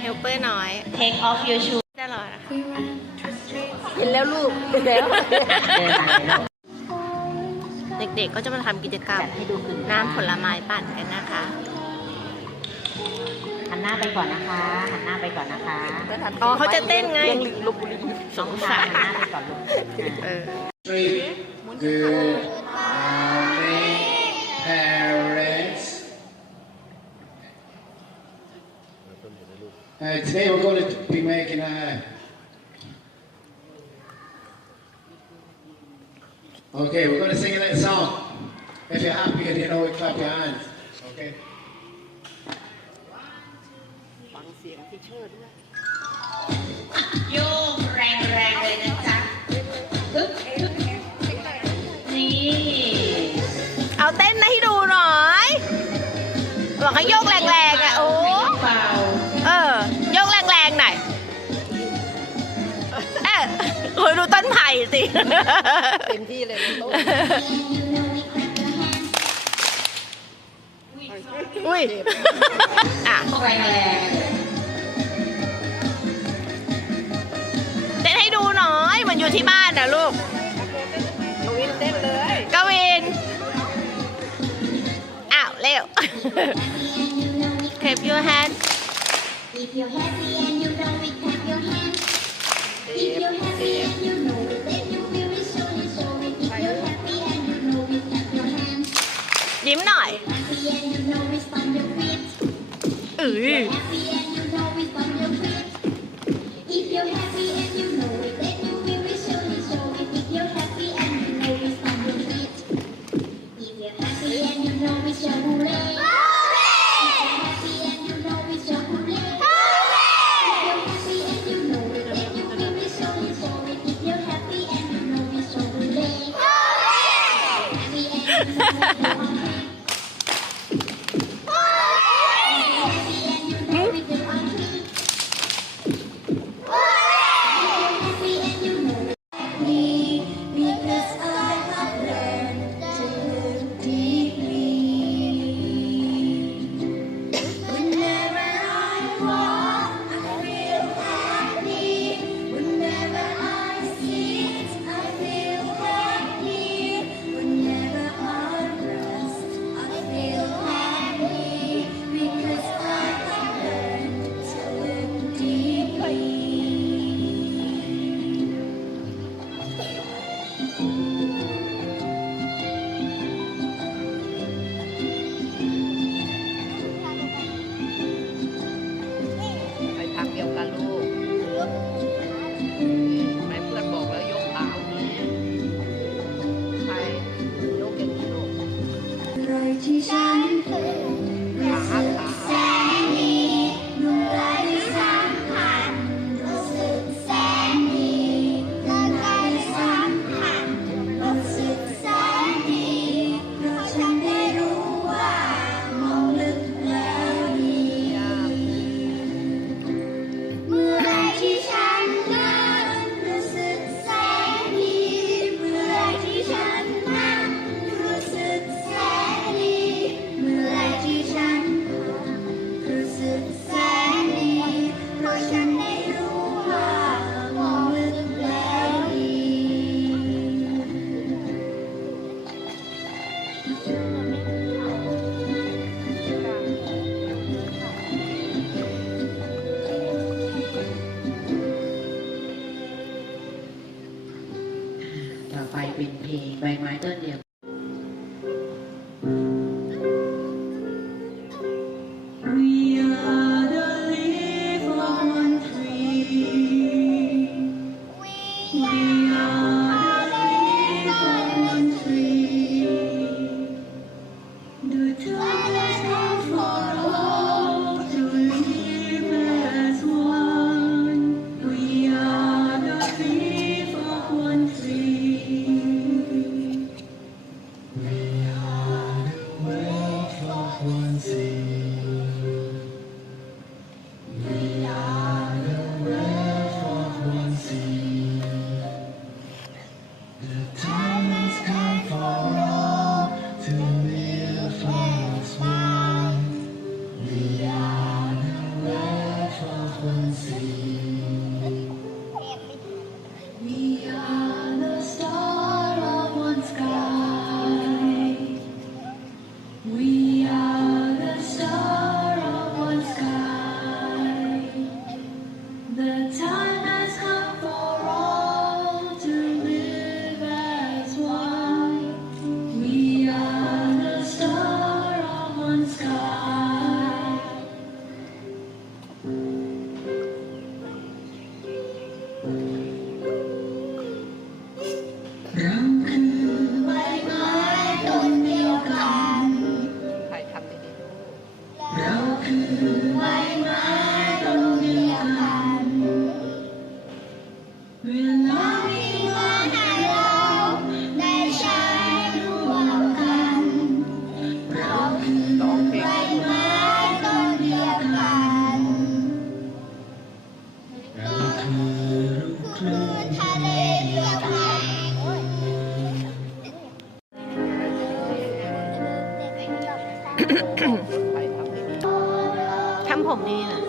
เฮลเปอร์น้อย take off your shoe ตลอดนะคะ เห็นแล้วลูกเห็นแล้ว เดินมาเลยลูกเด็กๆก็จะมาทำกิจกรรมจัดให้ดูขึ้นน้ำผลไม้ปั่นกันนะคะ หันหน้าไปก่อนนะคะ หันหน้าไปก่อนนะคะอ๋อเขาจะเต้นไงเลี้ยลิงลบบุรีสองขาหันหน้าไปก่อนลูก เออ Three. Good morning, Uh, today we're going to be making a. Okay, we're going to sing a little song. If you're happy and you know it, clap your hands. Okay. ต้นไผ่สิเต็มที่เลยนะลูกอุ้ยอะแรงแรงเต้นให้ดูหน่อยเหมันอยู่ที่บ้านนะลูกทวินเต้นเลยกวินอ้าวเร็ว Clap your hand If you're happy and you know it, clap your hands. If you're happy and you ยิ้มหน่อย Happy and you know it, stomp your feet. อือ Happy and you know it, stomp your feet. If you're happy and you know it, ต่อไปเป็นเพลงใบไม้ต้นเดียว ทำผมดีนะ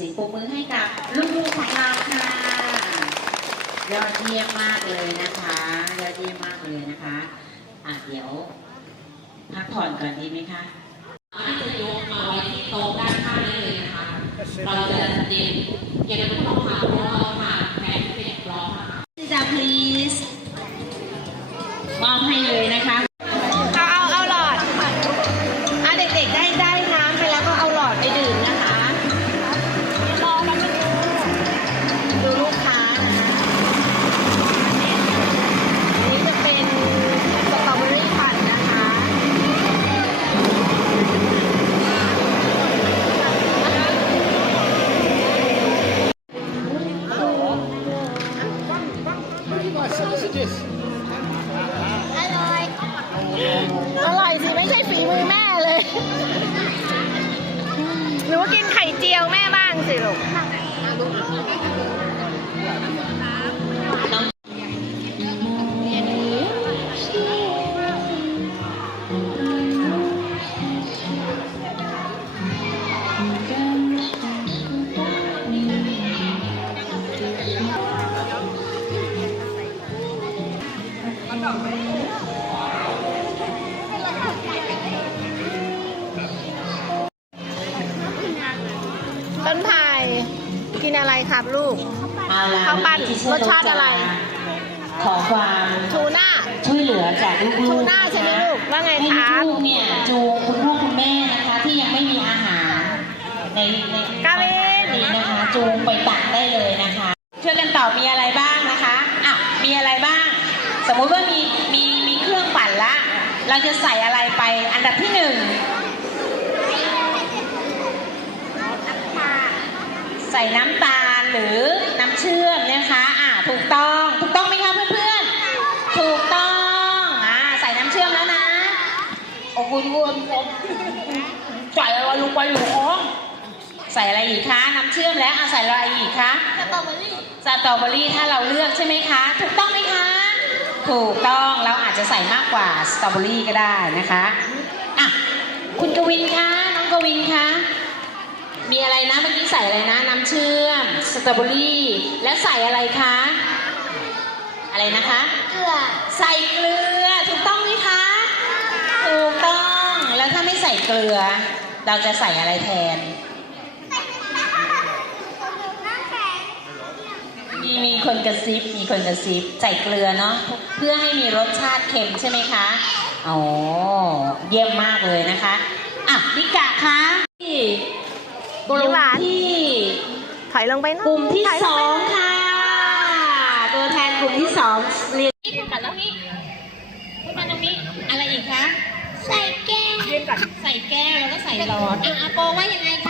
สียงปรบมือให้กับลูกๆของเราค่ะยอดเยี่ยมมากเลยนะคะยอดเยี่ยมมากเลยนะคะอะเดี๋ยวพักผ่อนก่อนดีไหมคะเราจะยกมาไว้ที่โต๊ะด้านข้างนี้เลยนะคะ เราจะเตรียมเก็บทุกข้อความของเราะ กินไข่เจียวแม่บ้างสิลูก นอะไรครับลูกเอาละข้าวปั้นที่เชื่อรสชาติอะไร ขอความทูน่าช่วยเหลือจากลูกๆทูน่าใช่ไหมลูกว่าไงให้ครับลูกๆเนี่ยจูงคุณพ่อคุณแม่นะคะที่ยังไม่มีอาหารในในกาวินนี้นะคะจูงไปตักได้เลยนะคะ ช่วยกันตอบมีอะไรบ้างนะคะอะมีอะไรบ้าง สมมุติว่ามีมีมีเครื่องปั่นละ เราจะใส่อะไรไปอันดับที่หนึ่งใส่น้ำตาล หรือน้ำเชื่อมนะคะอ่าถูกต้องถูกต้องไหมคะเพื่อนๆถูกต้องอ่าใส่น้ำเชื่อมแล้วนะโอ้คุณคุณผมใส่อะไรลงไปหนูอ๋อใส่อะไรอีกคะน้ำเชื่อมแล้วเอาใส่อะไรอีกคะสตรอเบอรี่สตรอเบอรี่ถ้าเราเลือกใช่ไหมคะ ถูกต้องไหมคะ ถูกต้องเราอาจจะใส่มากกว่าสตรอเบอรี่ก็ได้นะคะอะคุณกวินคะน้องกวินคะ มีอะไรนะเมื่อกี้ใส่อะไรนะ น้ำเชื่อมสตรอเบอรี่แล้วใส่อะไรคะ อะไรนะคะ เกลือ ใส่เกลือถูกต้องไหมคะถูกต้องแล้วถ้าไม่ใส่เกลือ เราจะใส่อะไรแทน มีมีคนกระซิบมีคนกระซิบใส่เกลือเนาะเพื่อให้มีรสชาติเค็มใช่ไหมคะอ๋อเยี่ยมมากเลยนะคะอะนิกะคะที่ กลุ่มหวานที่ถอยลงไปหน่อยกลุ่มที่ถยสลองไปงค่ะ ตัวแทนกลุ่มที่สองเรียนนี่คือกันแล้วนี่คุณมาตรงนี้ อะไรอีกคะ ใส่แก้ว ใส่แก้วแล้วก็ใส่หลอด อะอาโปว่ายังไงคะ